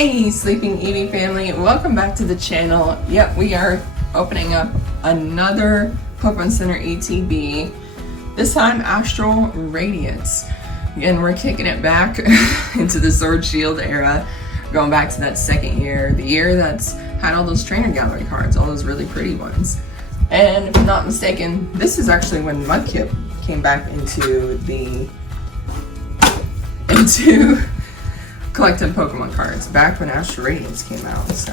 Hey Sleeping Eevee family, welcome back to the channel. Yep, we are opening up another Pokemon Center ETB, this time Astral Radiance. Again, we're kicking it back into the Sword Shield era, going back to that second year, the year that's had all those trainer gallery cards, all those really pretty ones. And if I'm not mistaken, this is actually when Mudkip came back into collecting Pokemon cards, back when Astral Radiance came out. So,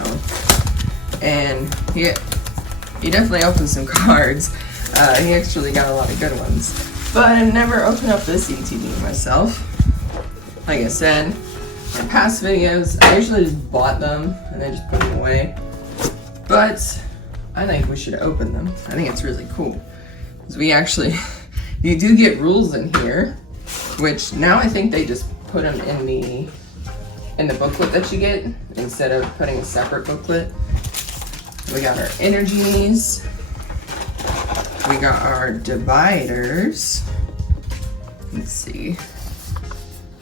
and he definitely opened some cards. He actually got a lot of good ones, but I never opened up this ETB myself. Like I said in past videos, I usually just bought them and I just put them away, but I think we should open them. I think it's really cool because we actually you do get rules in here, which now I think they just put them in the booklet that you get instead of putting a separate booklet. We got our energies, we got our dividers, let's see,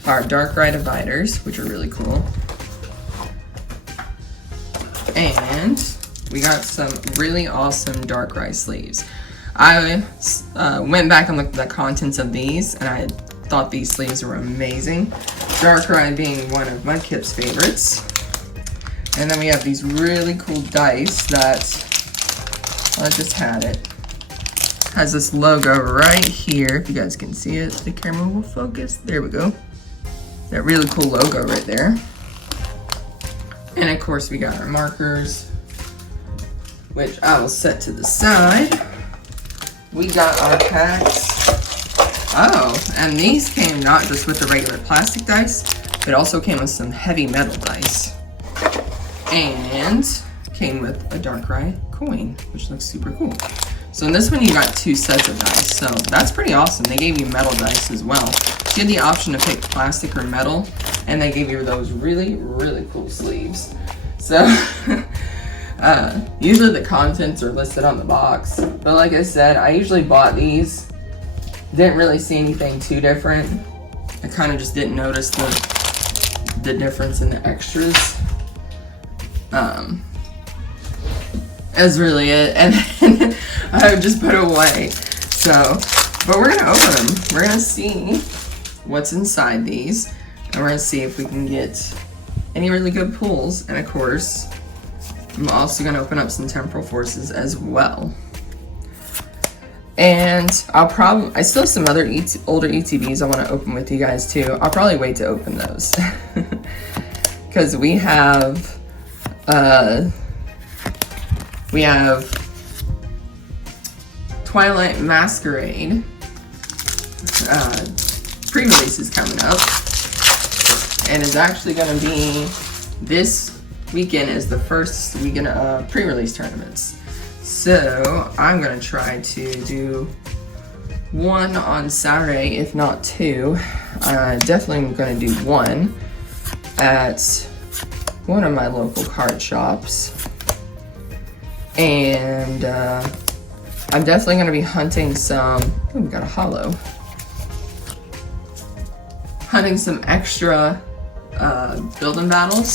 our Darkrai dividers, which are really cool, and we got some really awesome Darkrai sleeves. I went back on the contents of these and I thought these sleeves were amazing. Darkrai being one of Mudkip's favorites. And then we have these really cool dice that, well, I just had it. Has this logo right here. If you guys can see it, the camera will focus. There we go. That really cool logo right there. And of course we got our markers, which I will set to the side. We got our packs. Oh, and these came not just with the regular plastic dice, but also came with some heavy metal dice. And came with a Darkrai coin, which looks super cool. So in this one you got two sets of dice, so that's pretty awesome. They gave you metal dice as well. You had the option to pick plastic or metal, and they gave you those really, really cool sleeves. So, usually the contents are listed on the box, but like I said, I usually bought these. Didn't really see anything too different. I kind of just didn't notice the difference in the extras. That's really it, and then I would just put it away. So, but we're gonna open them. We're gonna see what's inside these, and we're gonna see if we can get any really good pulls. And of course, I'm also gonna open up some Temporal Forces as well. And I still have some other older ETBs I want to open with you guys too. I'll probably wait to open those because we have Twilight Masquerade pre-releases coming up, and it's actually going to be this weekend is the first weekend of pre-release tournaments. So I'm gonna try to do one on Saturday, if not two. Definitely gonna do one at one of my local card shops. And I'm definitely gonna be hunting some, oh, we got a holo. Hunting some extra building battles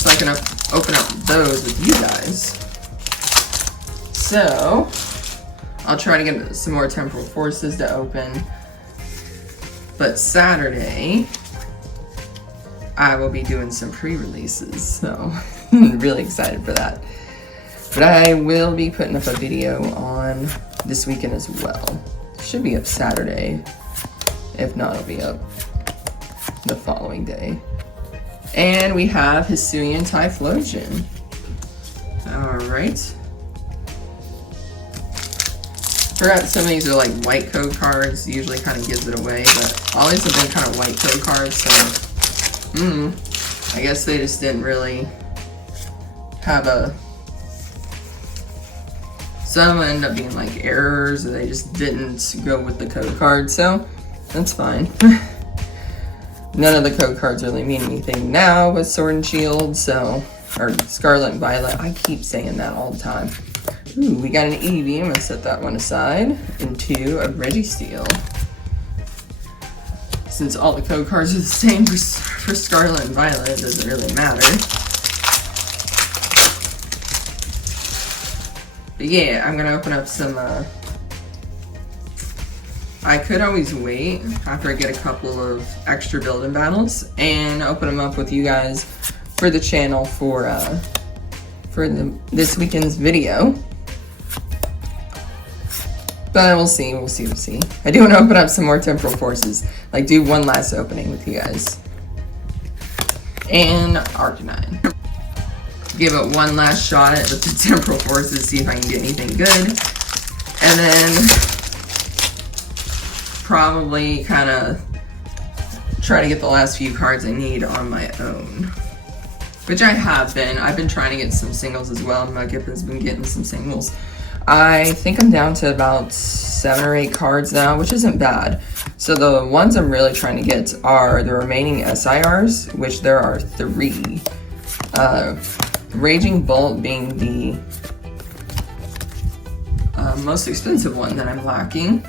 so I can open up those with you guys. So, I'll try to get some more Temporal Forces to open, but Saturday, I will be doing some pre-releases, so I'm really excited for that. But I will be putting up a video on this weekend as well. Should be up Saturday. If not, it'll be up the following day. And we have Hisuian Decidueye. Alright. Forgot some of these are like white code cards, usually kind of gives it away, but all these have been kind of white code cards, so I guess they just didn't really have some end up being like errors, or they just didn't go with the code card, so that's fine. None of the code cards really mean anything now with Sword and Shield, so, or Scarlet and Violet, I keep saying that all the time. Ooh, we got an Eevee. I'm going to set that one aside. And two of Registeel. Since all the code cards are the same for Scarlet and Violet, it doesn't really matter. But yeah, I'm gonna open up some, I could always wait after I get a couple of extra building battles and open them up with you guys for the channel for this weekend's video. But we'll see. I do want to open up some more Temporal Forces. Like, do one last opening with you guys. And Arcanine. Give it one last shot at the Temporal Forces, see if I can get anything good. And then probably kind of try to get the last few cards I need on my own. Which I have been. I've been trying to get some singles as well. Mudkip's been getting some singles. I think I'm down to about 7 or 8 cards now, which isn't bad. So the ones I'm really trying to get are the remaining SIRs, which there are 3. Raging Bolt being the most expensive one that I'm lacking.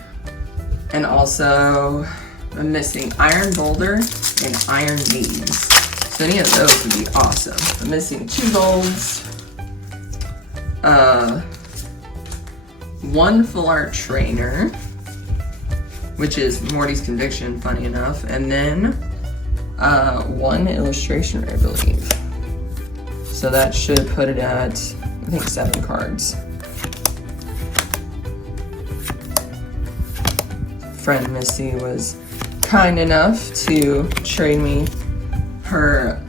And also, I'm missing Iron Boulder and Iron Knees. So any of those would be awesome. I'm missing 2 golds. 1 full art trainer, which is Morty's Conviction, funny enough, and then 1 illustration rare, I believe. So that should put it at, I think, 7 cards. Friend Missy was kind enough to trade me her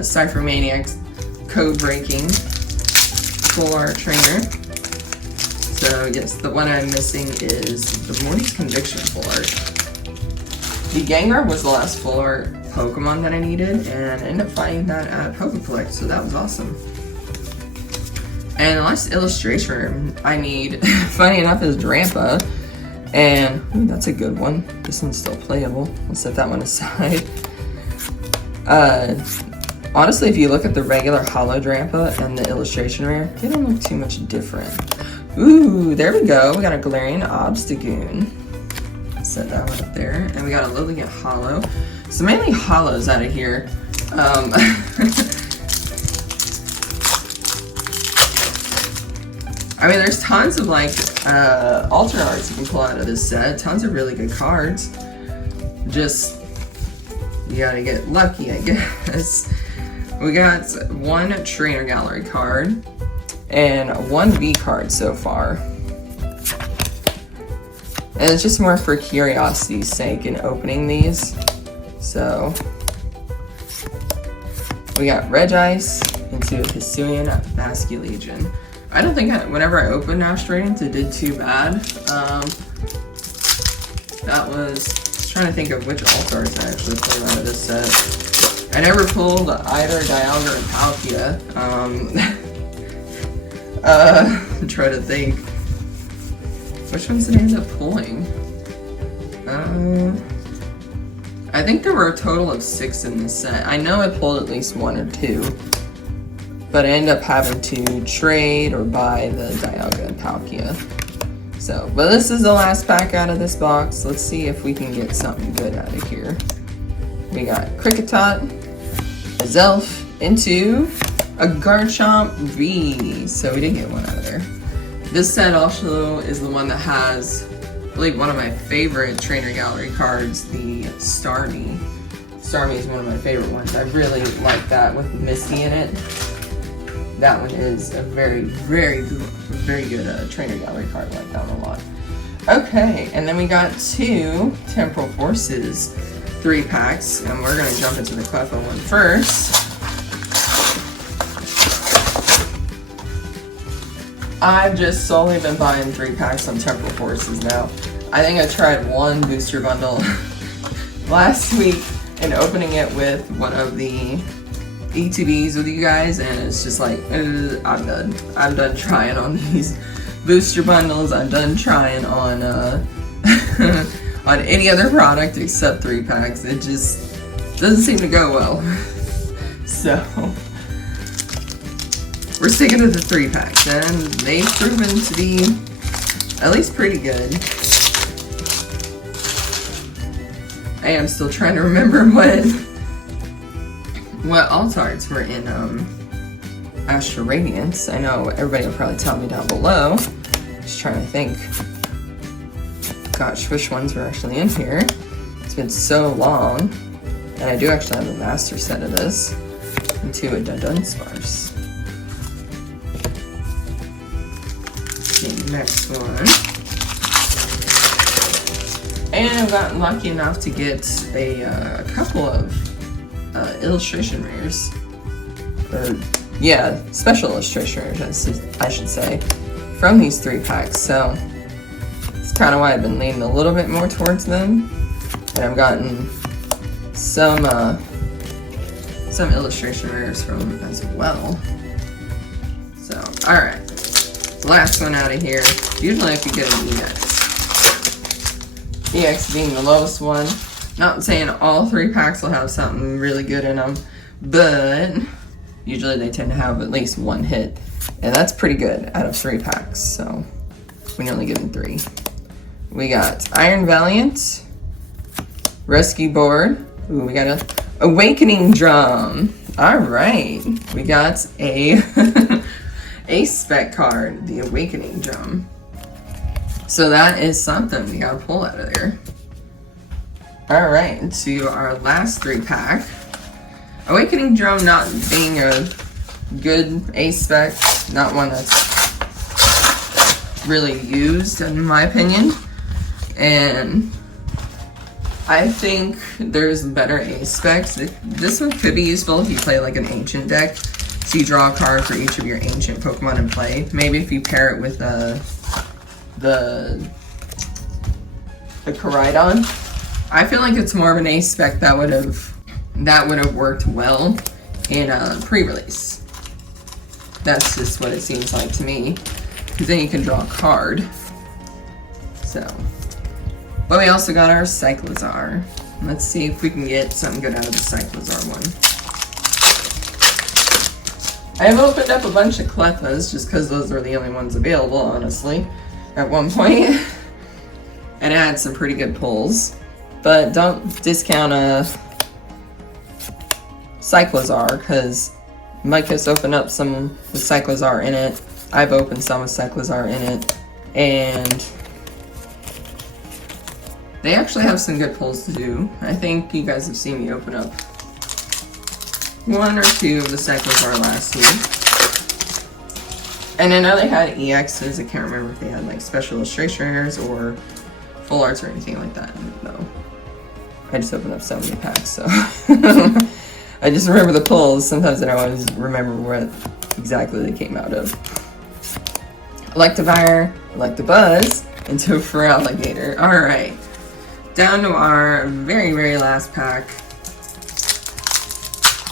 Cypher Maniac's code breaking full art trainer. So yes, the one I'm missing is the Morty's Conviction full art. The Gengar was the last full art Pokemon that I needed, and I ended up finding that at Pokecollect, so that was awesome. And the last illustration I need, funny enough, is Drampa. And ooh, that's a good one. This one's still playable. I'll set that one aside. Honestly, if you look at the regular Holo Drampa and the illustration rare, they don't look too much different. Ooh, there we go. We got a Galarian Obstagoon. Set that one up there. And we got a Lilligant Holo. So mainly Holos out of here. I mean, there's tons of like alternate arts you can pull out of this set. Tons of really good cards. Just, you gotta get lucky, I guess. We got 1 Trainer Gallery card and 1 V card so far. And it's just more for curiosity's sake in opening these. So, we got Regice into Hisuian Decidueye. I don't think whenever I opened Astral Radiance it did too bad. That was, trying to think of which All-Stars I actually pulled out of this set. I never pulled either Dialga or Palkia. I'm trying to think. Which ones did I end up pulling? I think there were a total of 6 in this set. I know I pulled at least 1 or 2. But I ended up having to trade or buy the Dialga and Palkia. So, but this is the last pack out of this box. Let's see if we can get something good out of here. We got Kricketot, a Zelf, into a Garchomp V. So we did get one out of there. This set also is the one that has, I believe, one of my favorite Trainer Gallery cards, the Starmie. Starmie is one of my favorite ones. I really like that with Misty in it. That one is a very good Trainer Gallery card. I like that one a lot. Okay, and then we got 2 Temporal Forces 3 packs, and we're gonna jump into the Cleffa one first. I've just solely been buying 3 packs on Temporal Forces now. I think I tried 1 booster bundle last week and opening it with one of the ETBs with you guys, and it's just like, I'm done. I'm done trying on these booster bundles. I'm done trying on on any other product except 3 packs. It just doesn't seem to go well. So we're sticking to the 3 packs, and they've proven to be at least pretty good. I am still trying to remember what alt arts were in Astral Radiance. I know everybody will probably tell me down below. Just trying to think. Gosh, which ones were actually in here? It's been so long. And I do actually have a master set of this. And 2 Addendum Sparse. The next one. And I've gotten lucky enough to get a couple of illustration rares. Or, yeah, special illustration rares, I should say, from these 3 packs. So, it's kind of why I've been leaning a little bit more towards them. And I've gotten some illustration rares from as well. So, alright. Last one out of here. Usually if you get an EX. EX being the lowest one. Not saying all 3 packs will have something really good in them, but usually they tend to have at least 1 hit. And that's pretty good out of 3 packs, so we're only given 3. We got Iron Valiant, Rescue Board. Ooh, we got a Awakening Drum. Alright, we got a a spec card, the Awakening Drum. So that is something we gotta pull out of there. Alright, to our last 3 pack. Awakening Drum not being a good ace spec, not one that's really used in my opinion. And I think there's better ace specs. This one could be useful if you play like an ancient deck. So you draw a card for each of your ancient Pokemon in play. Maybe if you pair it with the Koraidon. I feel like it's more of an ace spec that would have worked well in a pre-release. That's just what it seems like to me. Because then you can draw a card. So, but we also got our Cyclizar. Let's see if we can get something good out of the Cyclizar one. I've opened up a bunch of Clefas just because those are the only ones available, honestly, at one point. And I had some pretty good pulls. But don't discount a Cyclizar, because Mike has opened up some with Cyclizar in it. I've opened some with Cyclizar in it. And they actually have some good pulls to do. I think you guys have seen me open up 1 or 2 of the Cyclizar last week. And I know they had EXs. I can't remember if they had like special illustrators or full arts or anything like that. No. I just opened up so many packs, so I just remember the pulls. Sometimes I don't always remember what exactly they came out of. Electivire, Electabuzz, and Feraligatr. Alright. Down to our very, very last pack.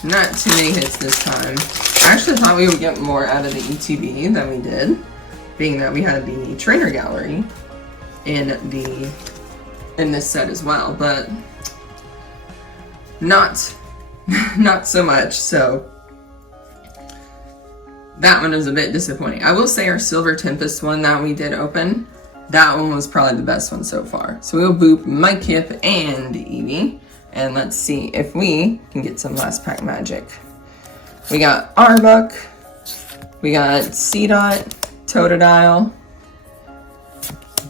Not too many hits this time. I actually thought we would get more out of the ETB than we did, being that we had the Trainer Gallery in this set as well, but not so much. So that one was a bit disappointing. I will say our Silver Tempest one that we did open, that one was probably the best one so far. So we'll boop Mudkip and Eevee. And let's see if we can get some last pack magic. We got Arbok, we got Seedot, Totodile,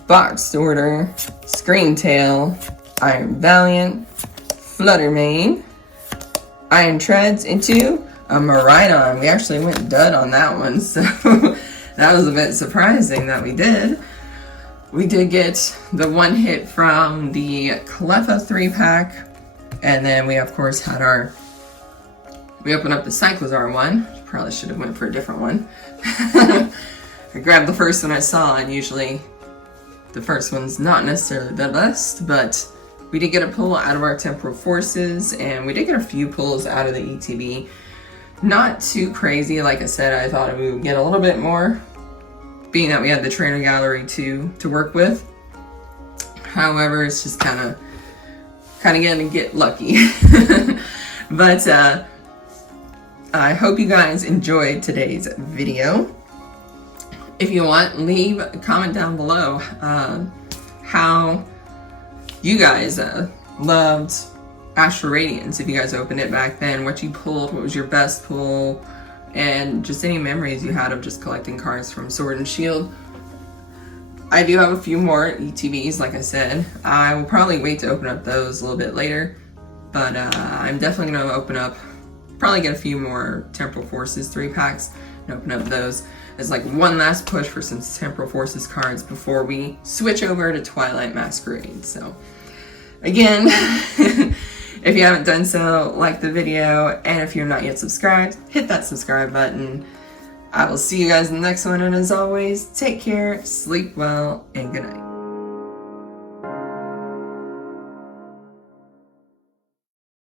Boxed Order, Screamtail, Iron Valiant, Fluttermane, Iron Treads into a Miraidon. We actually went dud on that one, so that was a bit surprising that we did. We did get the 1 hit from the Cleffa 3-pack. And then we, of course, had we opened up the Cyclizar one. Probably should have went for a different one. I grabbed the first one I saw, and usually the first one's not necessarily the best, but we did get a pull out of our Temporal Forces, and we did get a few pulls out of the ETB. Not too crazy. Like I said, I thought we would get a little bit more, being that we had the Trainer Gallery to work with. However, it's just kind of gonna get lucky. But I hope you guys enjoyed today's video. If you want, leave a comment down below how you guys loved Astral Radiance, if you guys opened it back then, what you pulled, what was your best pull, and just any memories you had of just collecting cards from Sword and Shield. I do have a few more ETBs, like I said. I will probably wait to open up those a little bit later, but I'm definitely going to open up, probably get a few more Temporal Forces 3-packs and open up those as like one last push for some Temporal Forces cards before we switch over to Twilight Masquerade. So again, if you haven't done so, like the video, and if you're not yet subscribed, hit that subscribe button. I will see you guys in the next one, and as always, take care, sleep well, and good night.